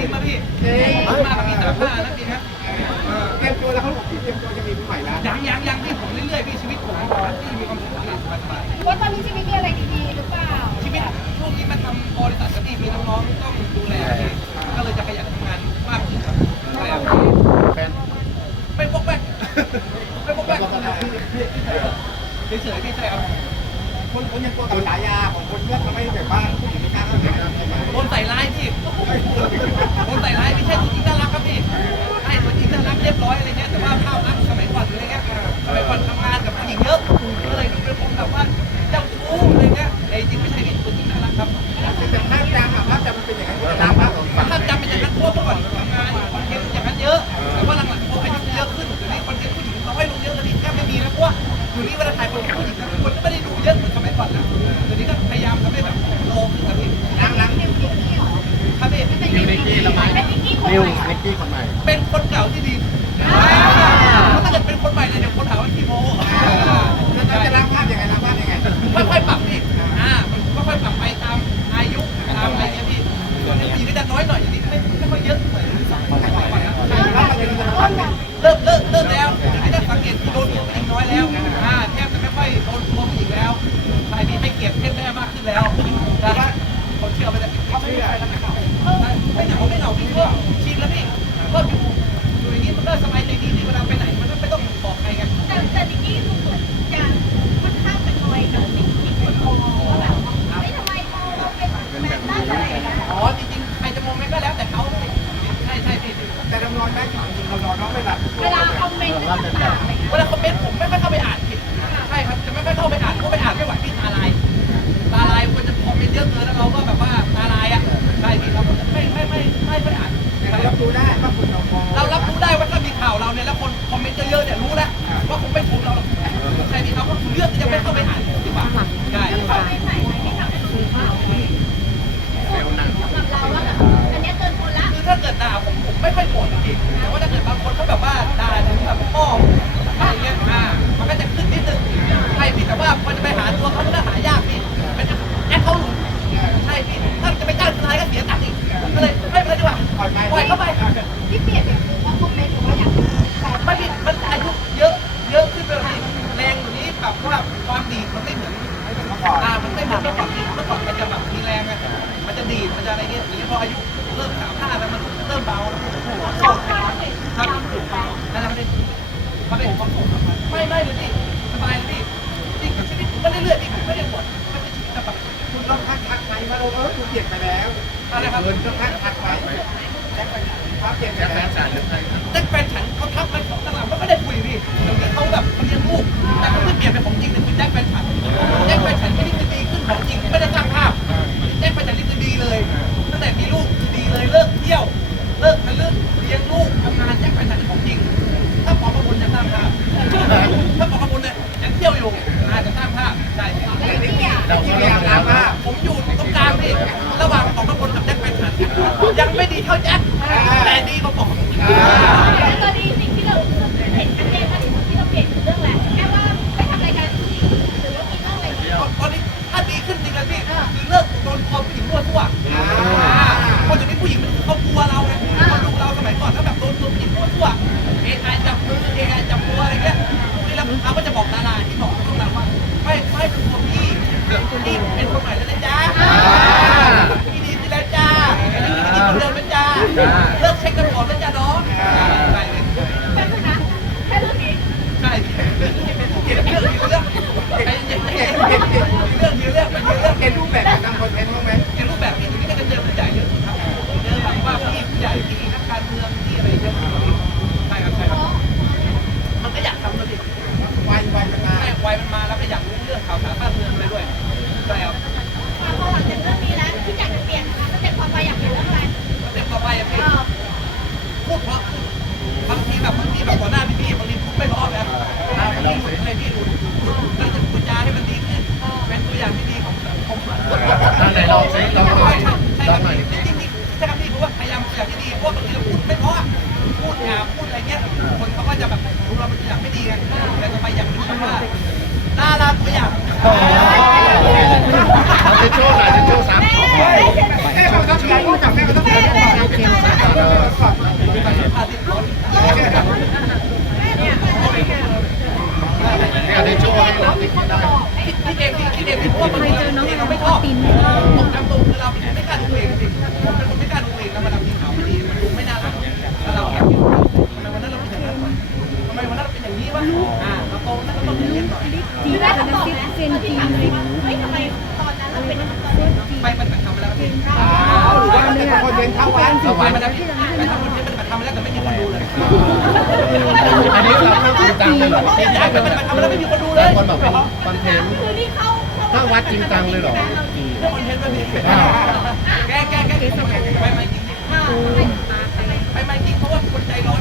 จริงป่ะพี่ผมมากับพี่สามห้าแล้วจริงครับเตรียมตัวแล้วเขาบอกเตรียมตัวจะมีผู้ใหม่แล้วยังยังยังพี่ผมเรื่อยๆพี่ชีวิตผมที่มีความสุขสบาสบายว่าตอนนี้ชีวิตมีอะไรดีๆหรือเปล่า พี่คนใหม่ เป็นคน ไม่ค่อยปวดจริงๆแต่ว่าถ้าเกิดบางคนเขาแบบว่าด่าถึงแบบพ่ออะไรเงี้ยอ่ามันก็จะขึ้นนิดนึงใช่พี่แต่ว่ามันจะไปหาตัวเขามันก็หายากพี่มันจะแอดเขาหลุดใช่พี่ถ้าจะไปจ้างทนายก็เสียตังค์อีกก็เลยไม่เป็นไรดีกว่าปล่อยไปปล่อยเข้าไปที่เปลี่ยนเนี่ยคืาคอมมนต์หรือว่าอยากไม่พี่มันอายุเยอะเยอะขึ้นไปแล้ยแรงตรงนี้แบบว่าความดีมันไม่เหมือนอ่ามันไม่เหมือนเมื่อก่อนเมื่อก่อนมันจะแบบมีแรงอะมันจะดีดมันจะอะไรเงี้ยทีนี้พออายุเริ่มสามห้าแล้วมัน เริ่มเบาแล้วหัวตกครับนั่นแหละไม่ได้ไม่ได้ความสุขไม่ไม่เลยพี่สบายเลยพี่จริงกับชีวิตผมไม่ได้เลื่อนพี่ผมไม่ได้ปวดมันเป็นชีวิตแบบคุณต้องทักทักไปมาเราเออคุณเปลี่ยนไปแล้วอะไรครับเงินต้องทักทักไปแแฟนฉันครับเปลี่ยนแจ็คแฟนฉันแจ็คแฟนฉันเขาทักมันของตลางๆมันไม่ได้คุยพี่ตรงนี้เขาแบบเลี้ยงลูกแต่เขาเพิ่งเปลี่ยนเป็นของจริงแต่คือแจ็คแฟนฉันแจ็คแฟนฉันที่นี่คือดีขึ้นของจริง เขาแจ็แต่ดีก็บอก กระโดดแล้วจ้ะน้องแค่เท่านั้เแค่เรื่องเรื่นี้ใช่เรื่องนี้เรื่องนี้เรื่องเห็นรูปแบบการทำคอนเทนต์บ้างไหม จะแบบรู้เราเป็นตัวอย่างไม่ดีไงแต่ต่อไปอยากรู้บ้างว่าน่ารักตัวอย่างทิชชู่หน่อยทิชชู่สามแม่มันต้องเชียร์พูดจากแม่มันต้องเชียร์แม่ก่อนเออ ย้ายไปมันทำแล้วไม่มีคนดูเลยคนแบบคอนเทนต์ถ้าวัดจริงจังเลยหรอคอนเทนต์แบบนี้แก้แก้แก้เดี๋ยวสมัยไปมาจริงไปมาจริงเพราะว่าคนใจร้อน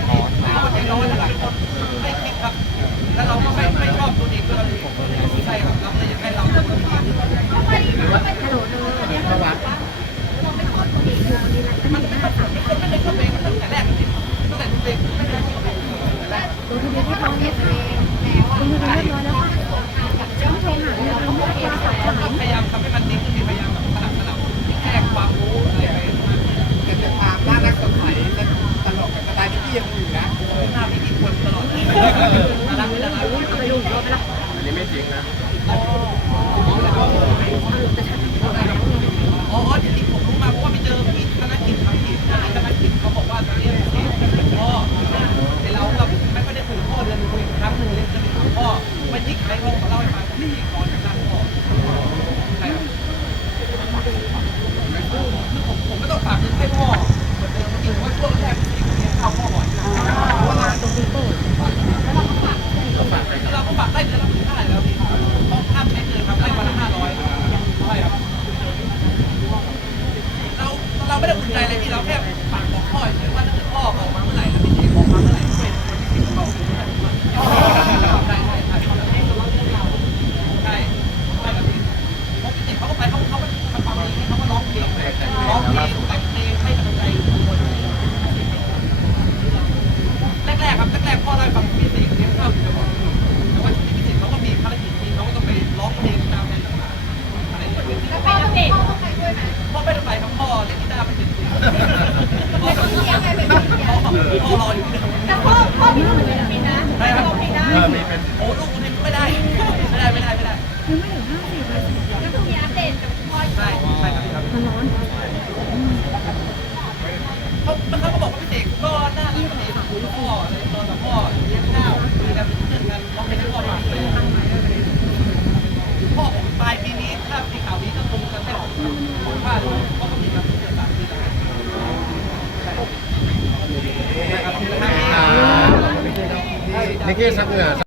ตัวทะเบียนเรียบร้อยแล้วค่ะลงทะเบียนเรียบร้อยแล้วค่ะต้องโทรหาเงินต้องโทรหาสาขาพยายามทำให้มันดีพยายามแบบสลับสลับแค่ความรู้อะไรไปเกิดจะกามน่ารักสดใสตลกกับสได้ที่พี่ยังอยู่นะหน้าพี่พี่คนตลอดน่ารักน่ารักเอไปดูอีอบไปมล่ะอันนี้ไม่จริงนะโอ้โหแต่ถ้าโอ้โห